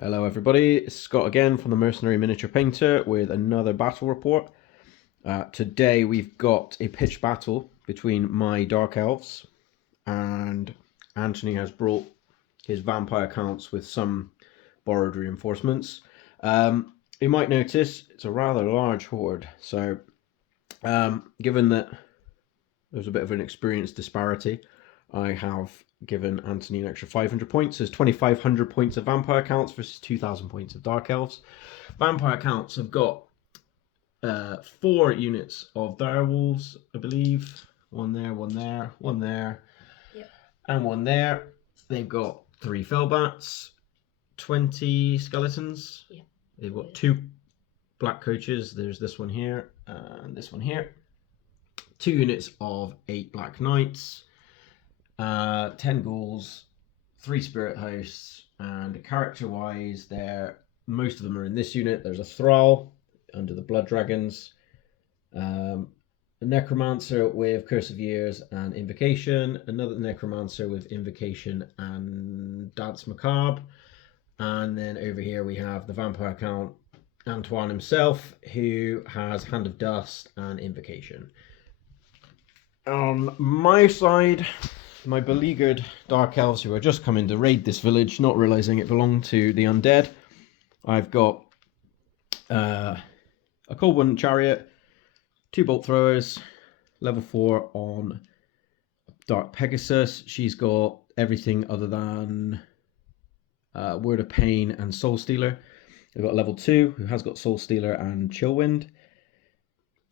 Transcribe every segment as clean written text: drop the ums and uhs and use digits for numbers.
Hello everybody, it's Scott again from the Mercenary Miniature Painter with another battle report. Today we've got a pitched battle between my Dark Elves, and Anthony has brought his vampire counts with some borrowed reinforcements. You might notice it's a rather large horde, so given that there's a bit of an experience disparity, I have given Anthony an extra 500 points. There's 2,500 points of vampire counts versus 2,000 points of dark elves. Vampire counts have got 4 units of direwolves, I believe. One there, one there, one there, yep. And one there. They've got 3 fellbats, 20 skeletons. Yep. They've got 2 black coaches. There's this one here and this one here. 2 units of 8 black knights. 10 ghouls, 3 spirit hosts, and character-wise, most of them are in this unit. There's a thrall under the blood dragons, a necromancer with curse of years and invocation, another necromancer with invocation and dance macabre, and then over here we have the vampire count Antoine himself, who has hand of dust and invocation. On my side, my beleaguered dark elves who are just coming to raid this village, not realizing it belonged to the undead. I've got a cold one chariot, 2 bolt throwers, level 4 on Dark Pegasus. She's got everything other than Word of Pain and Soul Stealer. I've got level 2 who has got Soul Stealer and Chillwind.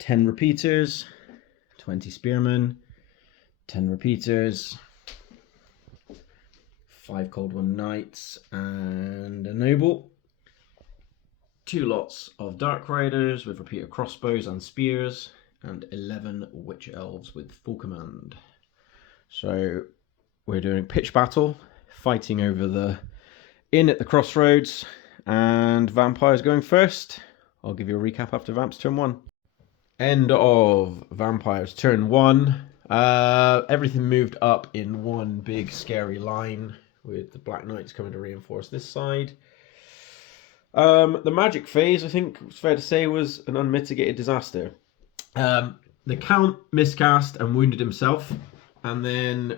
10 repeaters, 20 spearmen, 10 repeaters, 5 cold one knights and a noble. 2 lots of dark riders with repeater crossbows and spears, and 11 witch elves with full command. So we're doing pitch battle, fighting over the inn at the crossroads, and vampires going first. I'll give you a recap after Vamps turn 1. End of vampires turn 1. Everything moved up in one big scary line, with the Black Knights coming to reinforce this side. The magic phase, I think it's fair to say, was an unmitigated disaster. The Count miscast and wounded himself, and then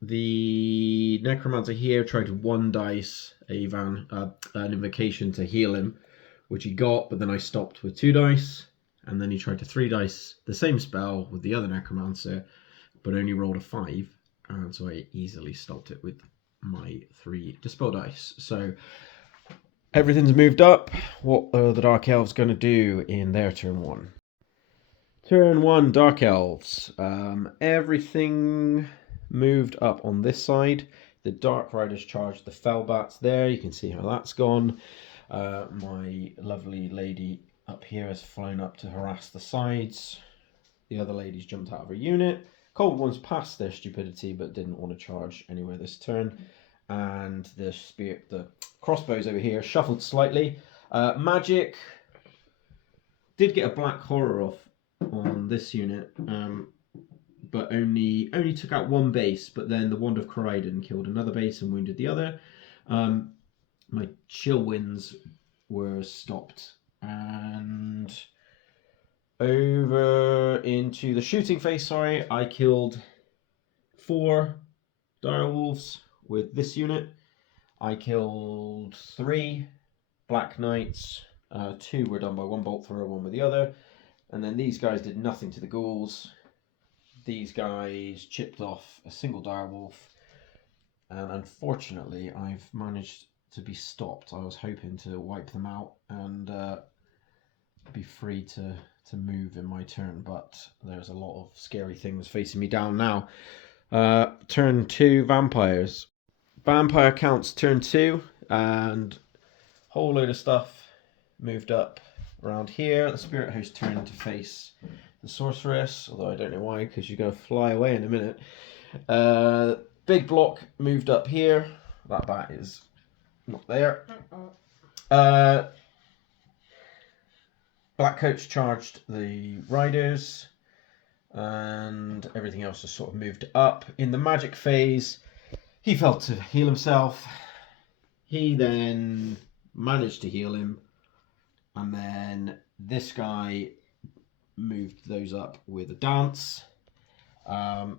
the Necromancer here tried to 1 dice an invocation to heal him, which he got, but then I stopped with 2 dice. And then he tried to 3 dice the same spell with the other Necromancer, but only rolled a 5. And so I easily stopped it with my 3 Dispel dice. So everything's moved up. What are the Dark Elves going to do in their turn 1? Turn 1, Dark Elves. Everything moved up on this side. The Dark Riders charged the Fellbats there. You can see how that's gone. My lovely lady up here has flown up to harass the sides. The other ladies jumped out of her unit. Cold ones passed their stupidity but didn't want to charge anywhere this turn. And the crossbows over here shuffled slightly. Magic did get a black horror off on this unit, but only took out 1 base. But then the Wand of Corydon killed another base and wounded the other. My chill winds were stopped. And over into the shooting phase, I killed 4 direwolves with this unit. I killed 3 black knights. 2 were done by 1 bolt thrower, 1 with the other. And then these guys did nothing to the ghouls. These guys chipped off a single direwolf. And unfortunately, I've managed to be stopped. I was hoping to wipe them out and be free to move in my turn, but there's a lot of scary things facing me down now. Turn 2, vampires. Vampire counts turn 2, and a whole load of stuff moved up around here. The spirit host turned to face the sorceress, although I don't know why, because you're going to fly away in a minute. Big block moved up here. That bat is not there. Black Coach charged the riders, and everything else just sort of moved up. In the magic phase, he felt to heal himself. He then managed to heal him, and then this guy moved those up with a dance. And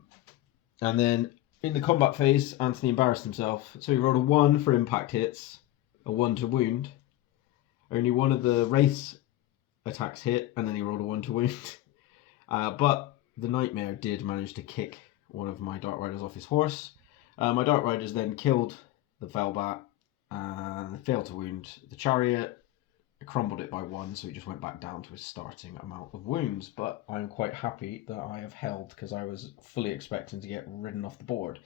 then in the combat phase, Anthony embarrassed himself. So he rolled a 1 for impact hits, a 1 to wound. Only one of the wraiths attacks hit, and then he rolled a 1 to wound. But the Nightmare did manage to kick one of my Dark Riders off his horse. My Dark Riders then killed the Felbat and failed to wound the Chariot. Crumbled it by 1, so he just went back down to his starting amount of wounds. But I'm quite happy that I have held, because I was fully expecting to get ridden off the board.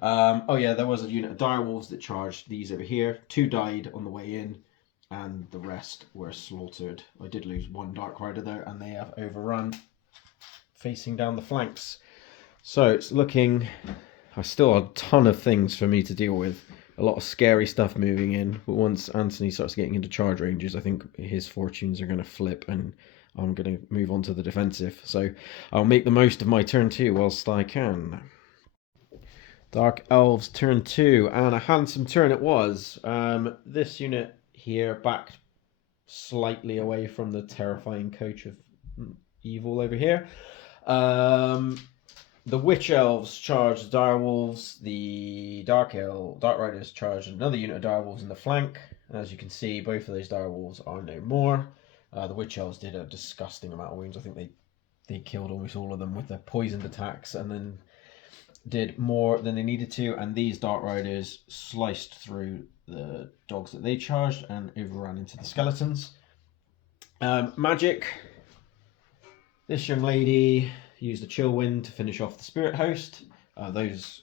Oh yeah, there was a unit of direwolves that charged these over here. 2 died on the way in, and the rest were slaughtered. I did lose 1 Dark Rider though, and they have overrun, facing down the flanks. So it's looking... I still have a ton of things for me to deal with. A lot of scary stuff moving in, but once Anthony starts getting into charge ranges, I think his fortunes are going to flip, and I'm going to move on to the defensive. So I'll make the most of my turn 2 whilst I can. Dark Elves turn 2, and a handsome turn it was. This unit here backed slightly away from the terrifying coach of evil over here. The Witch Elves charged the Direwolves. The Dark Riders charged another unit of Direwolves in the flank. As you can see, both of those Direwolves are no more. The Witch Elves did a disgusting amount of wounds. I think they killed almost all of them with their poisoned attacks, and then did more than they needed to. And these Dark Riders sliced through the dogs that they charged and overran into the skeletons. Magic. This young lady used a chill wind to finish off the spirit host. Those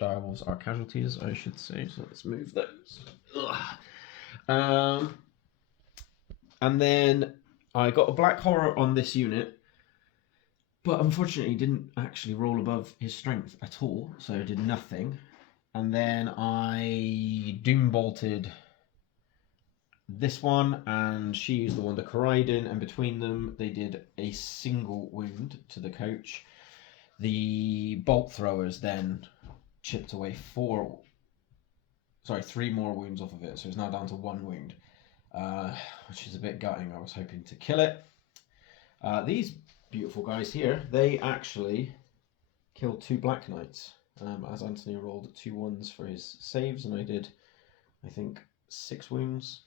direwolves are casualties, I should say, so let's move those. And then I got a black horror on this unit, but unfortunately didn't actually roll above his strength at all, so I did nothing. And then I doom bolted this one, and she used the one to Corridon, and between them they did a single wound to the coach. The bolt throwers then chipped away 3 more wounds off of it, so it's now down to 1 wound, which is a bit gutting. I was hoping to kill it. These beautiful guys here, they actually killed 2 Black Knights, as Anthony rolled 2 1s for his saves, and I did, I think, 6 wounds.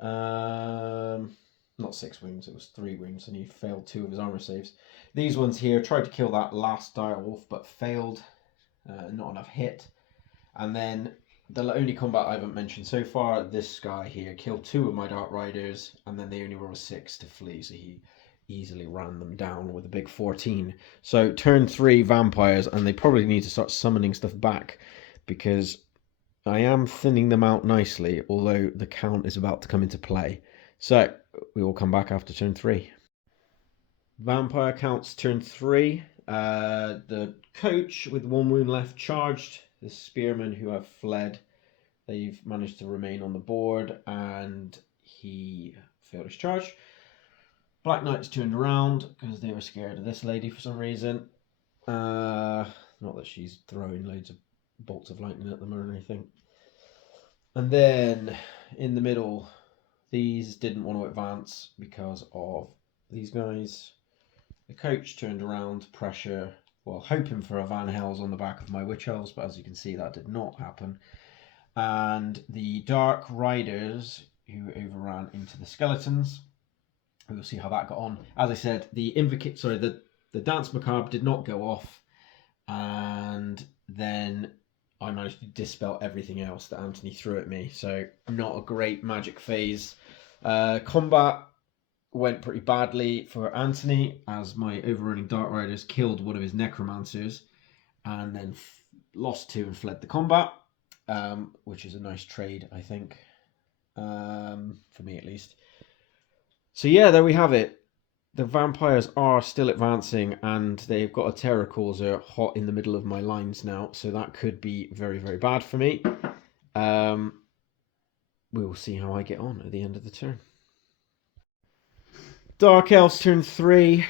Not 6 wounds, it was 3 wounds, and he failed 2 of his armor saves. These ones here tried to kill that last direwolf but failed, not enough hit. And then the only combat I haven't mentioned so far, this guy here killed 2 of my Dark Riders, and then they only rolled a 6 to flee, so he easily ran them down with a big 14. So turn 3 vampires, and they probably need to start summoning stuff back, because I am thinning them out nicely, although the count is about to come into play. So we will come back after turn 3. Vampire counts turn 3. The coach with 1 wound left charged the spearmen who have fled. They've managed to remain on the board, and he failed his charge. Black Knights turned around because they were scared of this lady for some reason. Not that she's throwing loads of bolts of lightning at them or anything. And then in the middle, these didn't want to advance because of these guys. The coach turned around, pressure, well, hoping for a Van Hels on the back of my Witch Elves, but as you can see, that did not happen. And the Dark Riders, who overran into the skeletons, we'll see how that got on. As I said, the Dance Macabre did not go off, and then I managed to dispel everything else that Anthony threw at me, so not a great magic phase. Combat went pretty badly for Anthony, as my overrunning Dark Riders killed one of his Necromancers, and then lost 2 and fled the combat, which is a nice trade, I think, for me at least. So yeah, there we have it. The vampires are still advancing, and they've got a Terror Causer hot in the middle of my lines now, so that could be very, very bad for me. We will see how I get on at the end of the turn. Dark Elves turn 3.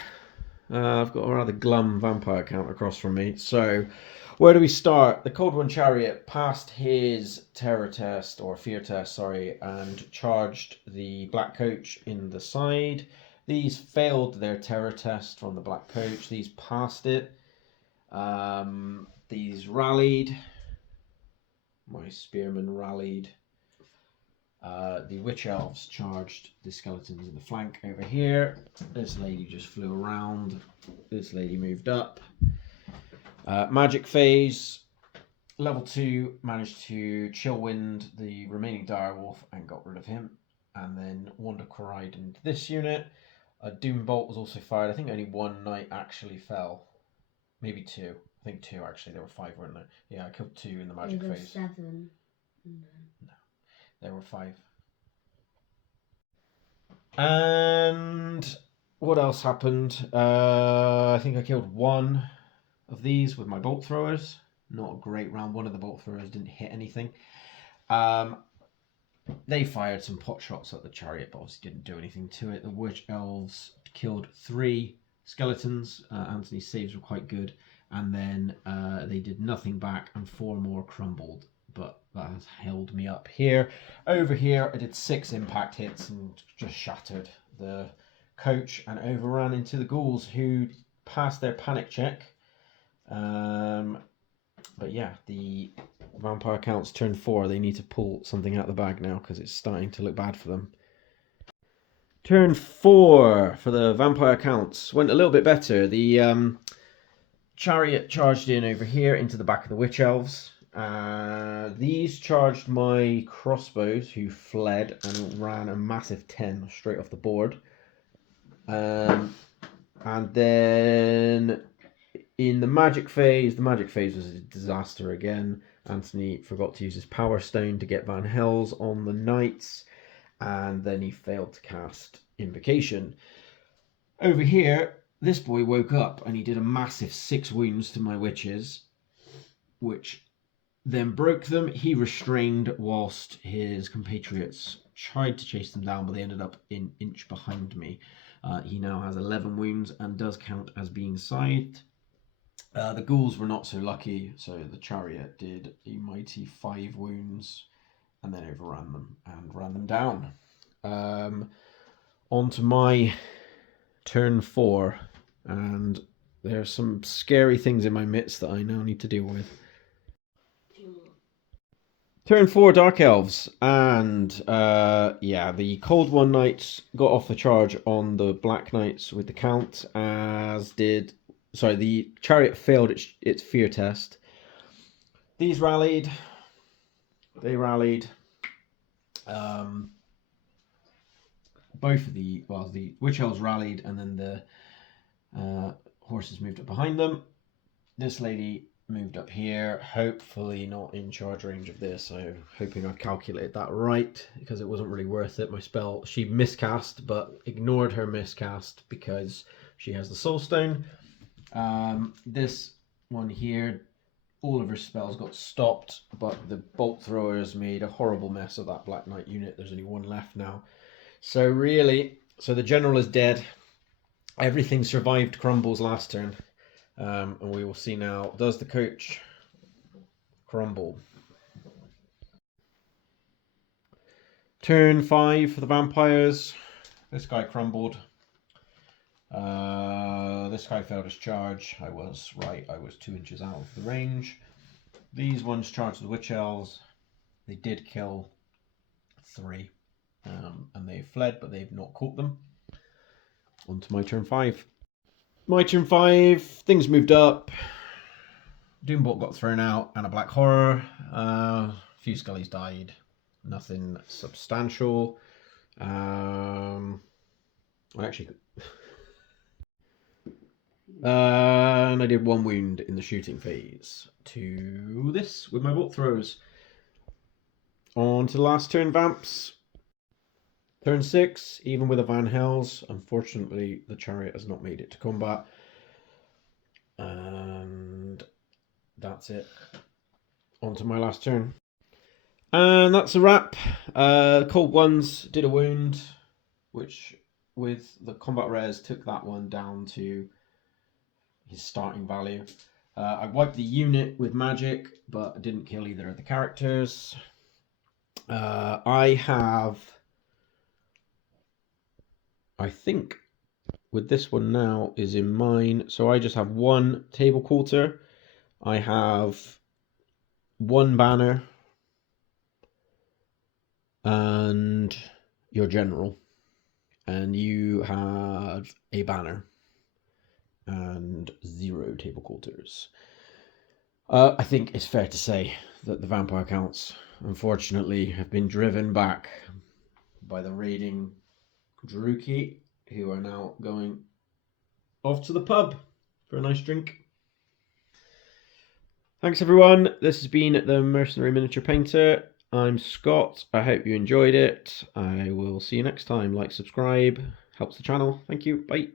I've got a rather glum vampire count across from me. So Where do we start? The Cold One Chariot passed his terror test, or fear test, sorry, and charged the Black Coach in the side. These failed their terror test from the Black Coach. These passed it. These rallied. My spearmen rallied. The Witch Elves charged the skeletons in the flank over here. This lady just flew around. This lady moved up. Magic phase. Level 2 managed to chill wind the remaining direwolf and got rid of him. And then Wanda Corridon this unit. A Doom Bolt was also fired. I think only one knight actually fell. Maybe two. I think two actually. There were 5, weren't there? Yeah, I killed 2 in the magic phase. 7. No, there were 5. And what else happened? I think I killed 1 of these with my bolt throwers. Not a great round. One of the bolt throwers didn't hit anything. They fired some pot shots at the chariot, but obviously didn't do anything to it. The Witch Elves killed 3 skeletons. Anthony's saves were quite good. And then they did nothing back, and 4 more crumbled. But that has held me up here. Over here, I did 6 impact hits and just shattered the coach and overran into the ghouls, who passed their panic check. But yeah, the vampire counts turn 4. They need to pull something out of the bag now because it's starting to look bad for them. Turn 4 for the vampire counts went a little bit better. The chariot charged in over here into the back of the Witch Elves. These charged my crossbows, who fled and ran a massive 10 straight off the board. And then in the magic phase was a disaster again. Anthony forgot to use his power stone to get Van Hells on the knights, and then he failed to cast invocation. Over here, this boy woke up and he did a massive 6 wounds to my witches, which then broke them. He restrained whilst his compatriots tried to chase them down, but they ended up an inch behind me. He now has 11 wounds and does count as being scythed. The ghouls were not so lucky, so the chariot did a mighty 5 wounds and then overran them and ran them down. On to my turn 4, and there's some scary things in my midst that I now need to deal with. Turn 4, Dark Elves, and yeah, the Cold One Knights got off the charge on the Black Knights with the count, as did... Sorry, the chariot failed its fear test. These rallied. They rallied. Both of the Witch Elves rallied, and then the horses moved up behind them. This lady moved up here, hopefully not in charge range of this. I'm hoping I calculated that right, because it wasn't really worth it. My spell, she miscast, but ignored her miscast because she has the Soul Stone. This one here, all of her spells got stopped, but the bolt throwers made a horrible mess of that Black Knight unit. There's only 1 left now. So really, the general is dead. Everything survived Crumble's last turn. And we will see now, does the coach crumble? Turn 5 for the vampires. This guy crumbled. This guy failed his charge. I was right. I was 2 inches out of the range. These ones charged the Witch Elves. They did kill 3. And they fled, but they've not caught them. On to my turn 5. My turn 5, things moved up. Doombolt got thrown out and a Black Horror. A few Scullies died. Nothing substantial. And I did 1 wound in the shooting phase to this with my bolt throws. On to the last turn, Vamps. Turn 6, even with a Van Hells. Unfortunately, the chariot has not made it to combat. And that's it. On to my last turn. And that's a wrap. Cold Ones did a wound, which with the combat res took that one down to his starting value. I wiped the unit with magic, but I didn't kill either of the characters. I think with this one now is in mine. So I just have one table quarter. I have one banner and your general. And you have a banner and 0 table quarters. I think it's fair to say that the vampire counts, unfortunately, have been driven back by the raiding Druki, who are now going off to the pub for a nice drink. Thanks everyone. This has been the Mercenary Miniature Painter. I'm Scott. I hope you enjoyed it. I will see you next time. Like, subscribe, helps the channel. Thank you. Bye.